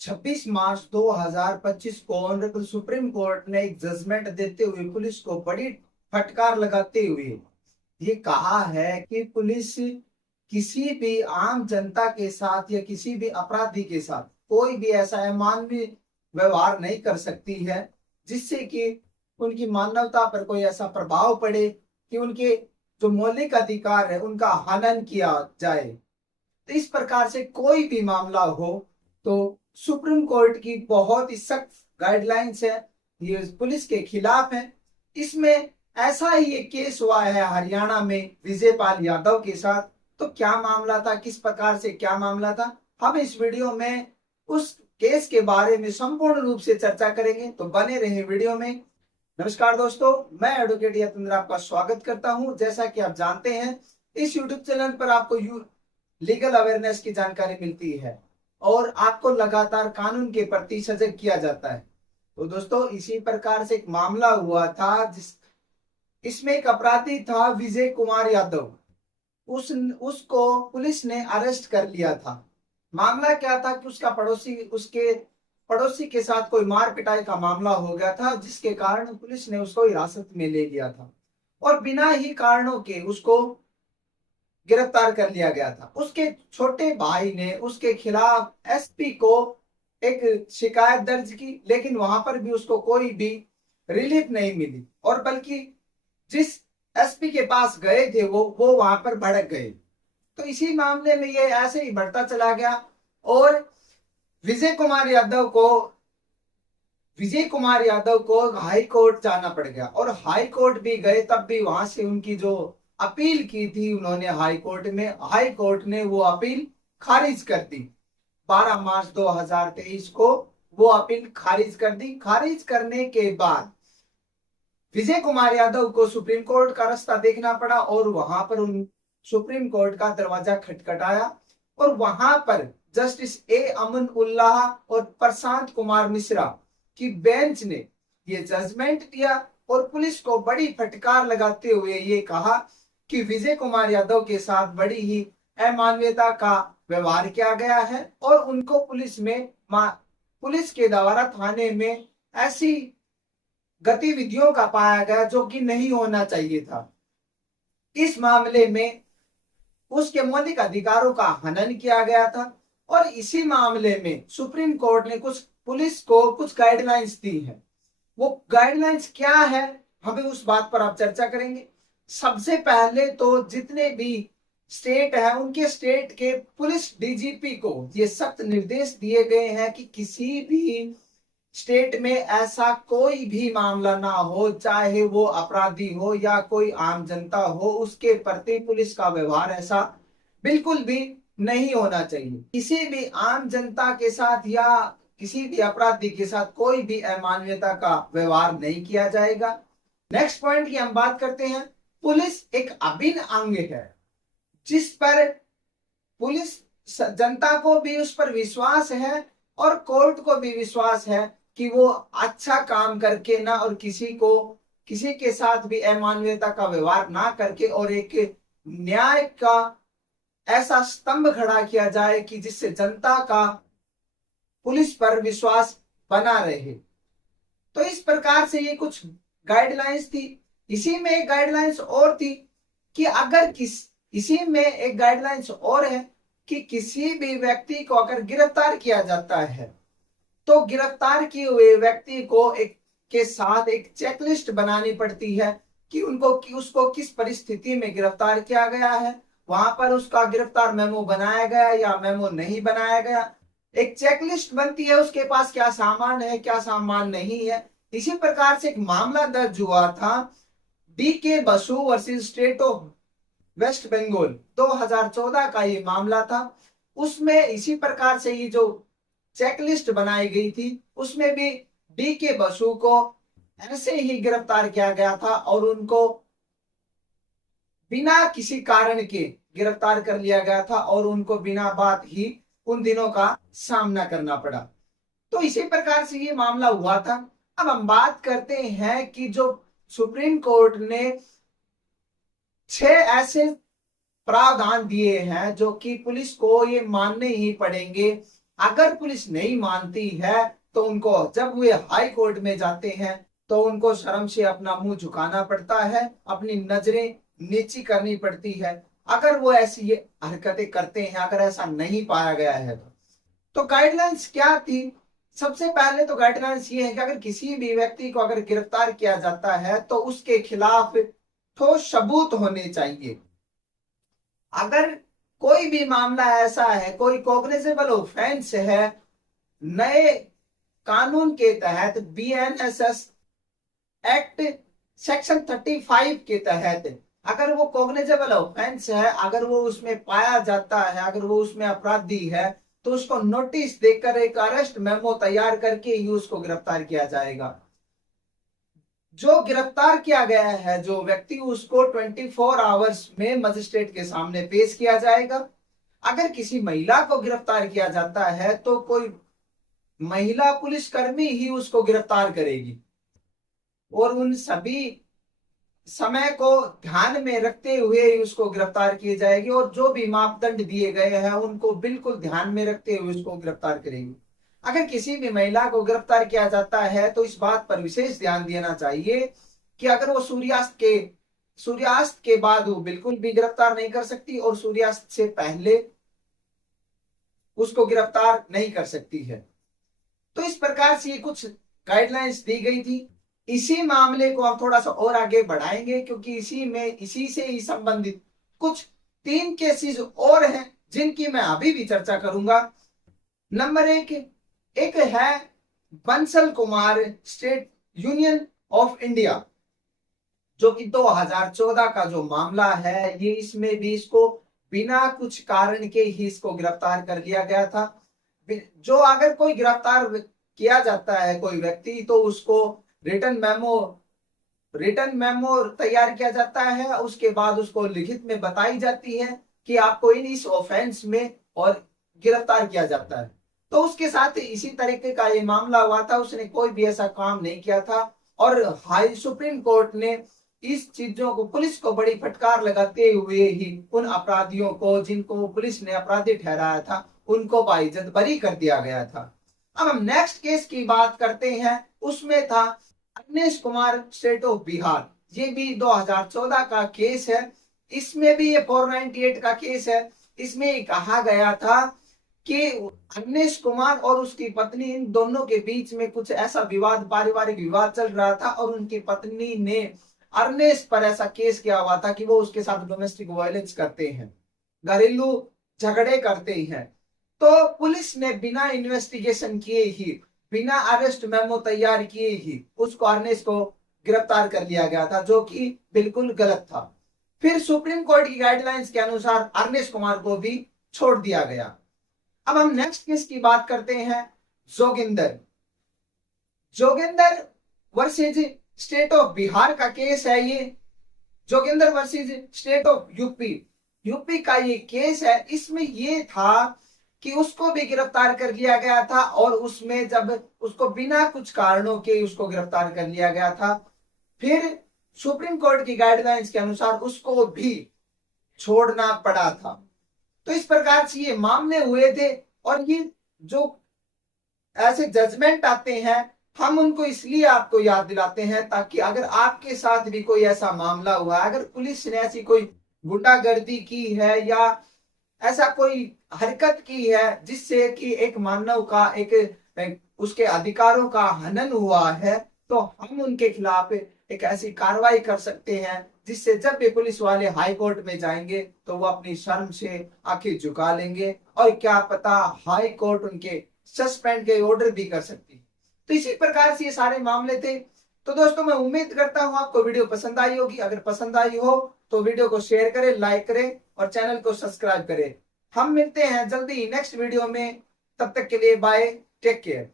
26 मार्च 2025 को honourable supreme court ने एक जजमेंट देते हुए पुलिस को बड़ी फटकार लगाते हुए ये कहा है कि पुलिस किसी भी आम जनता के साथ या किसी भी अपराधी के साथ कोई भी ऐसा अमानवीय व्यवहार नहीं कर सकती है जिससे कि उनकी मानवता पर कोई ऐसा प्रभाव पड़े कि उनके जो मौलिक अधिकार है उनका हनन किया जाए। तो इस प्रकार से कोई भी मामला हो तो सुप्रीम कोर्ट की बहुत ही सख्त गाइडलाइंस है, ये पुलिस के खिलाफ है। इसमें ऐसा ही एक केस हुआ है हरियाणा में विजयपाल यादव के साथ। तो क्या मामला था, किस प्रकार से क्या मामला था, हम इस वीडियो में उस केस के बारे में संपूर्ण रूप से चर्चा करेंगे, तो बने रहे वीडियो में। नमस्कार दोस्तों, मैं एडवोकेट यतेंद्र आपका स्वागत करता हूं। जैसा कि आप जानते हैं, इस यूट्यूब चैनल पर आपको लीगल अवेयरनेस की जानकारी मिलती है और आपको लगातार कानून के प्रति सजग किया जाता है। तो दोस्तों, इसी प्रकार से एक मामला हुआ था इसमें एक अपराधी था विजय कुमार यादव। उसको पुलिस ने अरेस्ट कर लिया था। मामला क्या था कि उसके पड़ोसी के साथ कोई मार पिटाई का मामला हो गया था, जिसके कारण पुलिस ने उसको हिरासत में ले लिया था और बिना ही कारणों के उसको गिरफ्तार कर लिया गया था। उसके छोटे भाई ने उसके खिलाफ एसपी को एक शिकायत दर्ज की, लेकिन वहां पर भी उसको कोई भी रिलीफ नहीं मिली और बल्कि जिस एसपी के पास गए थे वो वहां पर भड़क गए। तो इसी मामले में ये ऐसे ही बढ़ता चला गया और विजय कुमार यादव को हाई कोर्ट जाना पड़ गया और हाई कोर्ट भी गए, तब भी वहां से उनकी जो अपील की थी उन्होंने हाई कोर्ट ने वो अपील खारिज कर दी। 12 मार्च 2023 को वो अपील खारिज कर दी। खारिज करने के बाद विजय कुमार यादव को सुप्रीम कोर्ट का रास्ता देखना पड़ा और वहां पर उन सुप्रीम कोर्ट का दरवाजा खटखटाया और वहां पर जस्टिस ए अमन उल्लाह और प्रशांत कुमार मिश्रा की बेंच ने ये जजमेंट दिया और पुलिस को बड़ी फटकार लगाते हुए ये कहा कि विजय कुमार यादव के साथ बड़ी ही अमानवीयता का व्यवहार किया गया है और उनको पुलिस के द्वारा थाने में ऐसी गतिविधियों का पाया गया जो कि नहीं होना चाहिए था। इस मामले में उसके मौलिक अधिकारों का हनन किया गया था और इसी मामले में सुप्रीम कोर्ट ने पुलिस को कुछ गाइडलाइंस दी है। वो गाइडलाइंस क्या है, हमें उस बात पर आप चर्चा करेंगे। सबसे पहले तो जितने भी स्टेट है उनके स्टेट के पुलिस डीजीपी को ये सख्त निर्देश दिए गए हैं कि किसी भी स्टेट में ऐसा कोई भी मामला ना हो, चाहे वो अपराधी हो या कोई आम जनता हो, उसके प्रति पुलिस का व्यवहार ऐसा बिल्कुल भी नहीं होना चाहिए। किसी भी आम जनता के साथ या किसी भी अपराधी के साथ कोई भी अमानवीयता का व्यवहार नहीं किया जाएगा। नेक्स्ट पॉइंट की हम बात करते हैं। पुलिस एक अभिन्न अंग है जिस पर पुलिस जनता को भी उस पर विश्वास है और कोर्ट को भी विश्वास है कि वो अच्छा काम करके ना और किसी के साथ भी अमानवीयता का व्यवहार ना करके और एक न्याय का ऐसा स्तंभ खड़ा किया जाए कि जिससे जनता का पुलिस पर विश्वास बना रहे। तो इस प्रकार से ये कुछ गाइडलाइंस थी। इसी में एक गाइडलाइंस और थी कि इसी में एक गाइडलाइंस और है कि किसी भी व्यक्ति को अगर गिरफ्तार किया जाता है तो गिरफ्तार किए हुए व्यक्ति को के साथ एक चेकलिस्ट बनानी पड़ती है कि उसको किस परिस्थिति में गिरफ्तार किया गया है, वहां पर उसका गिरफ्तार मेमो बनाया गया या मेमो नहीं बनाया गया। एक चेकलिस्ट बनती है, उसके पास क्या सामान है क्या सामान नहीं है। इसी प्रकार से एक मामला दर्ज हुआ था DK Basu versus state of West Bengal, 2014 का ये मामला था। उसमें इसी प्रकार से ये जो चेकलिस्ट बनाई गई थी उसमें भी DK बसु को ऐसे ही गिरफ्तार किया गया था और उनको बिना किसी कारण के गिरफ्तार कर लिया गया था और उनको बिना बात ही उन दिनों का सामना करना पड़ा। तो इसी प्रकार से ये मामला हुआ था। अब हम बात करते हैं कि जो सुप्रीम कोर्ट ने 6 ऐसे प्रावधान दिए हैं जो कि पुलिस को ये मानने ही पड़ेंगे अगर पुलिस नहीं मानती है तो उनको जब वे हाई कोर्ट में जाते हैं तो उनको शर्म से अपना मुंह झुकाना पड़ता है, अपनी नजरें नीची करनी पड़ती है। अगर वो ऐसी हरकतें करते हैं, अगर ऐसा नहीं पाया गया है तो गाइडलाइंस क्या थी? सबसे पहले तो गाइडलाइंस ये है कि अगर किसी भी व्यक्ति को अगर गिरफ्तार किया जाता है तो उसके खिलाफ ठोस सबूत होने चाहिए। अगर कोई भी मामला ऐसा है, कोई कॉग्निजेबल ऑफेंस है, नए कानून के तहत BNSS एक्ट सेक्शन 35 के तहत अगर वो कॉग्निजेबल ऑफेंस है, अगर वो उसमें पाया जाता है, अगर वो उसमें अपराधी है, तो उसको नोटिस देकर एक अरेस्ट मेमो तैयार करके ही उसको गिरफ्तार किया जाएगा। जो गिरफ्तार किया गया है जो व्यक्ति, उसको 24 आवर्स में मजिस्ट्रेट के सामने पेश किया जाएगा। अगर किसी महिला को गिरफ्तार किया जाता है तो कोई महिला पुलिसकर्मी ही उसको गिरफ्तार करेगी और उन सभी समय को ध्यान में रखते हुए ही उसको गिरफ्तार की जाएगी और जो भी मापदंड दिए गए हैं उनको बिल्कुल ध्यान में रखते हुए उसको गिरफ्तार करेगी। अगर किसी भी महिला को गिरफ्तार किया जाता है तो इस बात पर विशेष ध्यान देना चाहिए कि अगर वो सूर्यास्त के बाद वो बिल्कुल भी गिरफ्तार नहीं कर सकती और सूर्यास्त से पहले उसको गिरफ्तार नहीं कर सकती है। तो इस प्रकार से ये कुछ गाइडलाइंस दी गई थी। इसी मामले को हम थोड़ा सा और आगे बढ़ाएंगे क्योंकि इसी से ही संबंधित कुछ 3 केसेस और हैं जिनकी मैं अभी भी चर्चा करूंगा। नंबर एक है Bansal Kumar state union of India, जो कि 2014 का जो मामला है, ये इसमें भी इसको बिना कुछ कारण के ही इसको गिरफ्तार कर लिया गया था। जो अगर कोई गिरफ्तार किया जाता है कोई व्यक्ति तो उसको रिटन मेमो तैयार किया जाता है, उसके बाद उसको लिखित में बताई जाती है कि आपको इस ऑफेंस में और गिरफ्तार किया जाता है। तो उसके साथ इसी तरीके का ये मामला हुआ था, उसने कोई भी ऐसा काम नहीं किया था और सुप्रीम कोर्ट ने इस चीजों को, पुलिस को बड़ी फटकार लगाते हुए ही उन अपराधियों को जिनको पुलिस ने अपराधी ठहराया था उनको बाइज्जत बरी कर दिया गया था। अब हम नेक्स्ट केस की बात करते हैं। उसमें था अवनीश कुमार स्टेट ऑफ बिहार, ये भी 2014 का केस है। इसमें भी ये 498 का केस है। इसमें कहा गया था कि अवनीश कुमार और उसकी पत्नी, इन दोनों के बीच में कुछ ऐसा विवाद, पारिवारिक विवाद चल रहा था और उनकी पत्नी ने अवनीश पर ऐसा केस किया हुआ था कि वो उसके साथ डोमेस्टिक वायलेंस करते हैं, घरेलू झगड़े करते हैं। तो पुलिस ने बिना इन्वेस्टिगेशन किए ही, बिना अरेस्ट मेमो तैयार किए ही उसको अवनीश को गिरफ्तार कर लिया गया था, जो कि बिल्कुल गलत था। फिर सुप्रीम कोर्ट की गाइडलाइंस के अनुसार अवनीश कुमार को भी छोड़ दिया गया। अब हम नेक्स्ट केस की बात करते हैं। Joginder versus state of Bihar का केस है ये। Joginder versus state of UP का ये केस है। इसमें ये था कि उसको भी गिरफ्तार कर लिया गया था और उसमें जब उसको बिना कुछ कारणों के उसको गिरफ्तार कर लिया गया था, फिर सुप्रीम कोर्ट की गाइडलाइंस के अनुसार उसको भी छोड़ना पड़ा था। तो इस प्रकार से ये मामले हुए थे और ये जो ऐसे जजमेंट आते हैं हम उनको इसलिए आपको याद दिलाते हैं ताकि अगर आपके साथ भी कोई ऐसा मामला हुआ, अगर पुलिस ने ऐसी कोई गुंडागर्दी की है या ऐसा कोई हरकत की है जिससे कि एक मानव का उसके अधिकारों का हनन हुआ है, तो हम उनके खिलाफ एक ऐसी कार्रवाई कर सकते हैं जिससे जब भी पुलिस वाले हाई कोर्ट में जाएंगे तो वो अपनी शर्म से आंखें झुका लेंगे और क्या पता हाई कोर्ट उनके सस्पेंड के ऑर्डर भी कर सकती है। तो इसी प्रकार से ये सारे मामले थे। तो दोस्तों मैं उम्मीद करता हूं आपको वीडियो पसंद आई होगी। अगर पसंद आई हो तो वीडियो को शेयर करें, लाइक करें और चैनल को सब्सक्राइब करें। हम मिलते हैं जल्दी नेक्स्ट वीडियो में, तब तक के लिए बाय, टेक केयर।